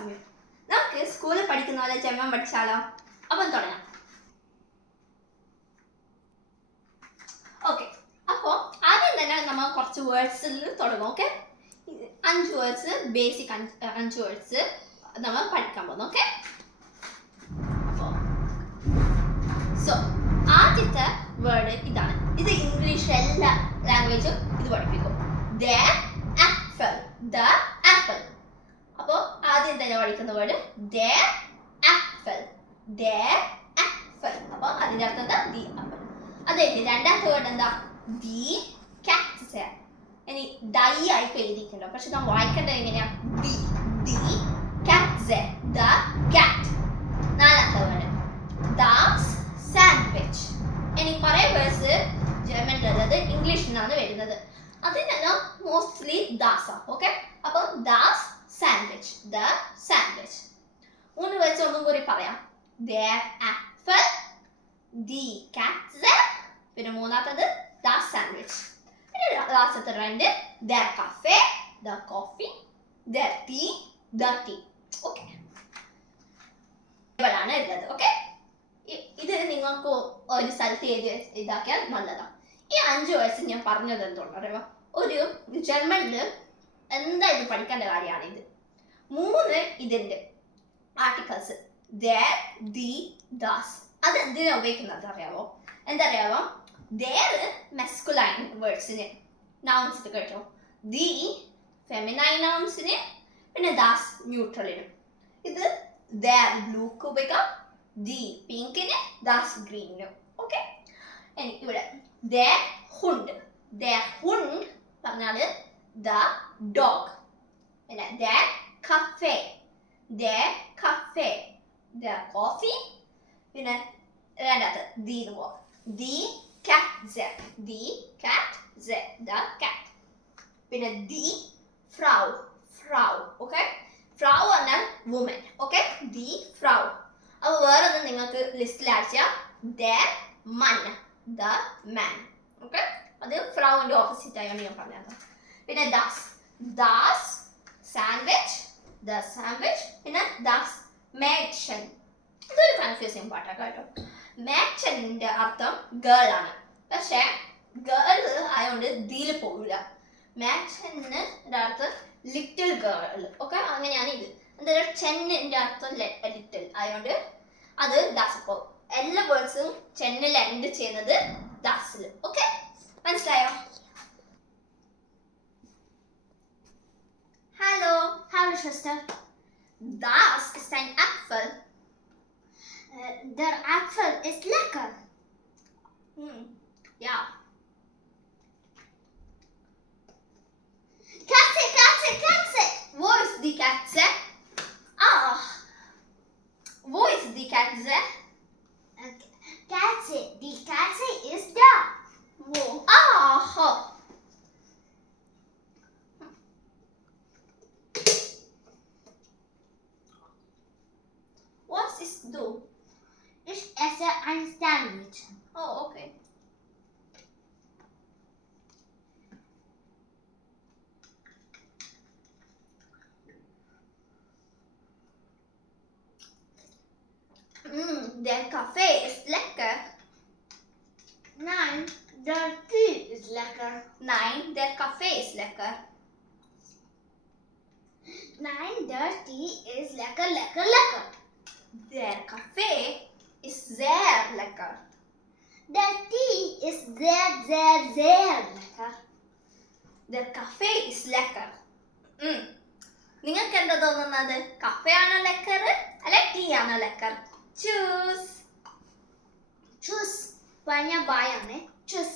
സമയം. നമുക്ക് സ്കൂളിൽ പഠിക്കുന്ന പോലെ ജന്മം പഠിച്ചാലോ? അപ്പം തുടങ്ങാം. ഓക്കെ, അപ്പോൾ ആദ്യം തന്നെ നമ്മൾ കുറച്ച് വേർഡ്സിൽ തുടങ്ങും. ഓക്കെ, 5 വേർഡ്സ്, ബേസിക് 5 വേർഡ്സ് നമ്മൾ പഠിക്കാൻ പോകുന്നു. ഓക്കെ, അപ്പോൾ സോ ആദ്യത്തെ വേർഡ് ഇതാണ്. ഇത് ഇംഗ്ലീഷ് എല്ലാ ലാംഗ്വേജും ഇത് പഠിപ്പിക്കും. The apple, the apple. അപ്പോൾ ആദ്യം തന്നെ പഠിക്കുന്ന word the apple, the apple. അപ്പോൾ അതിൻ്റെ അർത്ഥം എന്താ? The apple. അതെ, രണ്ടാമത്തെ വേർഡ് എന്താ? ദി കാറ്റ്. ഇനി ഡൈ ആയിട്ട് എഴുതിയിട്ടുണ്ടോ, പക്ഷെ നാം വായിക്കേണ്ടത് എങ്ങനെയാ? ദി, ദി കാറ്റ്, ദ കാറ്റ്. നാലാമത്തെ വേർഡ് ദാസ് സാൻഡ്വിച്ച്. ഇനി കുറേ വേർഡ്സ് ജർമ്മനിലുള്ളത് ഇംഗ്ലീഷിൽ നിന്നാണ് വരുന്നത്. അതിനെല്ലാം മോസ്റ്റ്ലി ദാസ്. ഓക്കെ, അപ്പോൾ Das sandwich, the sandwich. 3 words ഒന്നും കൂടി പറയാം. ദ ആപ്പിൾ, ദി കാറ്റ്, പിന്നെ മൂന്നാമത്തത് ദ സാൻഡ്വിച്ച്. പിന്നെ ലാസ്റ്റത്തെ 2 the cafe, the coffee, the tea, the tea. Okay, ഇവരാണ് ഉള്ളത്. ഓക്കെ, ഇത് നിങ്ങൾക്ക് ഒരു സ്ഥലത്ത് എഴുതി ഇതാക്കിയാൽ നല്ലതാണ്. ഈ 5 വേർഡ്സ് ഞാൻ പറഞ്ഞത് എന്തുകൊണ്ട് അറിയാമോ? ഒരു ജർമ്മനിൽ എന്തായാലും പഠിക്കേണ്ട കാര്യമാണ് ഇത്. 3 ഇതിൻ്റെ ആർട്ടിക്കിൾസ് ദർ, ദി, ദാസ്. അത് എന്തിനാ ഉപയോഗിക്കുന്നത് അറിയാമോ? എന്തറിയാമോ? ദർ മെസ്കുലൈൻ വേർഡ്സിന്, നൗൺസിന് കേട്ടോ. ദി ഫെമിനൈൻ നൗൺസിന്, പിന്നെ ദാസ് ന്യൂട്രലിനും. ഇത് ദർ ബ്ലൂക്ക് ഉപയോഗിക്കാം, ദി പിങ്കിന്, ദാസ് ഗ്രീനും. ഓക്കെ, ഇവിടെ ദർ ഹുണ്ട്, ദർ ഹുണ്ട് പറഞ്ഞാൽ ദ ഡോഗ്. പിന്നെ ദർ കഫേ, ദർ കഫേ, ദർ കോഫി. പിന്നെ രണ്ടാമത്തെ ദി ദി കാറ്റ്, ദി കാറ്റ്, ദ കാറ്റ്. പിന്നെ ദി ഫ്രൗ, ഫ്രൗ. ഓക്കെ, ഫ്രൗ പറഞ്ഞാൽ വുമൻ. ഓക്കെ, ദി ഫ്രൗ. അപ്പോൾ വേറൊന്നും നിങ്ങൾക്ക് ലിസ്റ്റിൽ ആഡ് ചെയ്യാം. There Mann, the man. Okay, അത് ഫ്രൗവിൻ്റെ ഓപ്പോസിറ്റ് ആയാണ് ഞാൻ പറഞ്ഞത്. പിന്നെ Das, Das sandwich, the sandwich. പിന്നെ ദാസ് മാക്ഷൻ. ഇതൊരു കൺഫ്യൂസിങ് പാട്ടാണ് കേട്ടോ. മാക്ഷൻ്റെ അർത്ഥം ഗേൾ ആണ്, പക്ഷേ ഗേൾ ആയതുകൊണ്ട് ദിയിൽ പോകില്ല. മാക്ഷന് അർത്ഥം ലിറ്റിൽ ഗേൾ. ഓക്കെ, അങ്ങനെയാണ് ഇത്. എന്തായാലും ചെന്നിൻ്റെ അർത്ഥം ലിറ്റിൽ ആയതുകൊണ്ട് അത് ദാസ്. ഇപ്പോൾ എല്ലാ വേർഡ്സും ചെന്നിൽ എൻഡ് ചെയ്യുന്നത് ദാസിൽ. ഓക്കെ, മനസ്സിലായോ? Hallo, hallo Schwester. Das ist ein Apfel. Der Apfel ist lecker. Ja. Katze, Katze, Katze. Wo ist die Katze? Ach, wo ist die Katze? Katze, die Katze ist da. Wo? Ach. Was isst du? Ich esse ein Sandwich. Oh, okay. Der Kaffee ist lecker. Nein, der Tee ist lecker. Nein, der Kaffee ist lecker. Nein, der Tee ist lecker, lecker, lecker. Der Kaffee ist sehr lecker. Der Tee ist sehr, sehr, sehr lecker. Der Kaffee ist lecker. നിങ്ങൾക്ക് എന്താ തോന്നുന്നത്? Cafe ആണോ ലെക്കർ അല്ല tea ആണോ ലെക്കർ? Choose. Tschüss. Bye, bye, Tschüss.